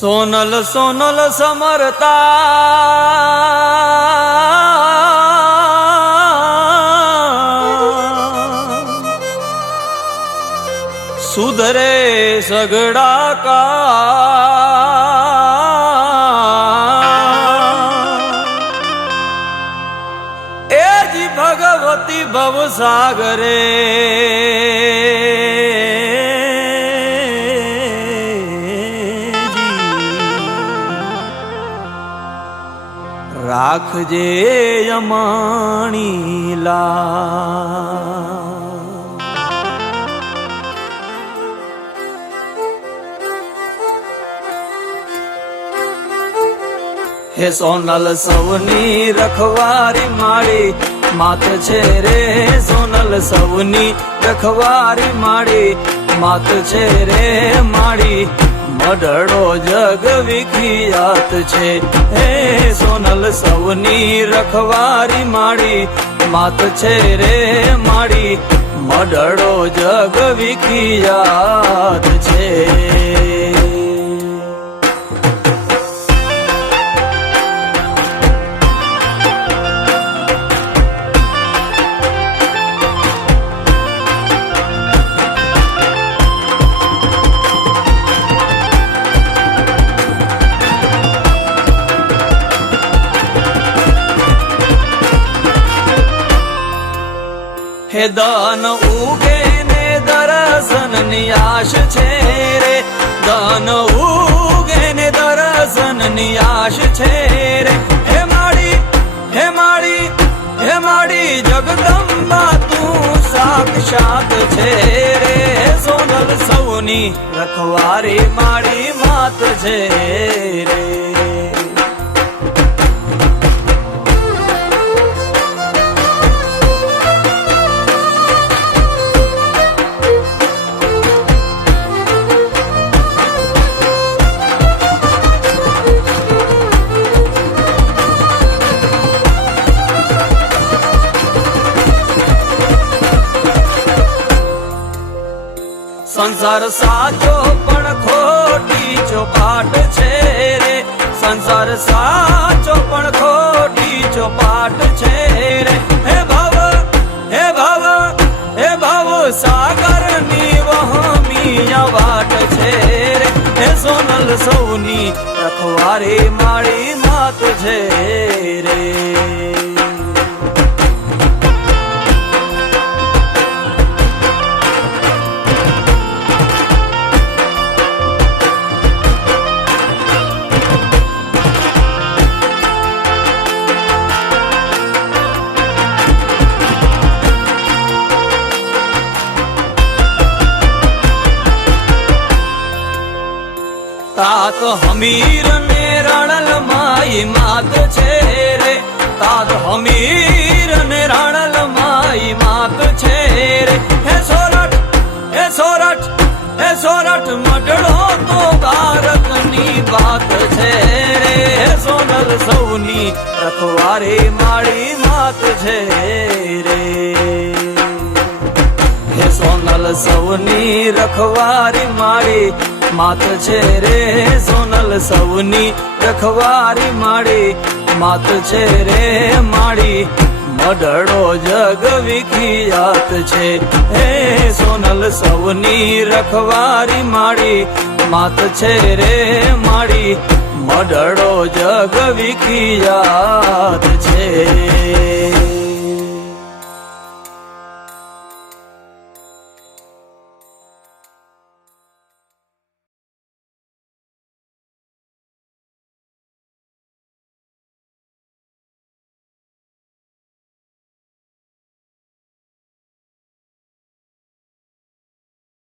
સોનલ સોનલ સમરતા સુધરે સગડા કા એ જી ભગવતી ભવસાગરે રાખજે યમાણીલા હે સોનલ સૌની રખવારી માળી માત છે રે સોનલ સૌની રખવારી માળી માત છે રે માળી મઢડો જગ વિખ્યાત છે હે સોનલ સૌની રખવારી માળી માત છે રે માળી મઢડો જગ વિખ્યાત છે હે દાન ઉગે ને દર્શન ની આશ છે રે દાન ઉગે ને દર્શન ની આશ છે રે હે માડી હે માડી હે માડી જગદંબા તું સાક્ષાત છે રે સોનલ સૌની રખવારી માડી માત છે રે સંસાર સાચો પણ ખોટી ચોપાટ છે રે સંસાર સાચો પણ ખોટી ચોપાટ છે રે હે ભાવ હે ભાવ હે ભાવ સાગર ની વહમી વાટ છે રે હે સોનલ સૌની રખવારી માળી માત છે રે તાત હમીર ને રણલ માઈ માત છે રે તાત હમીર ને રણલ માઈ માત છે રે હે સોરઠ હે સોરઠ હે સોરઠ મઢડો તો ભારતની વાત છે રે હે સોનલ સૌની રખવારી માળી માત છે રે હે સોનલ સૌની રખવારી માળી માત છે રે સોનલ સૌની રખવારી માળી માત છે રે માળી મઢડો જગ વિખ્યાત છે હે સોનલ સૌની રખવારી માળી માત છે રે માળી મઢડો જગ વિખ્યાત છે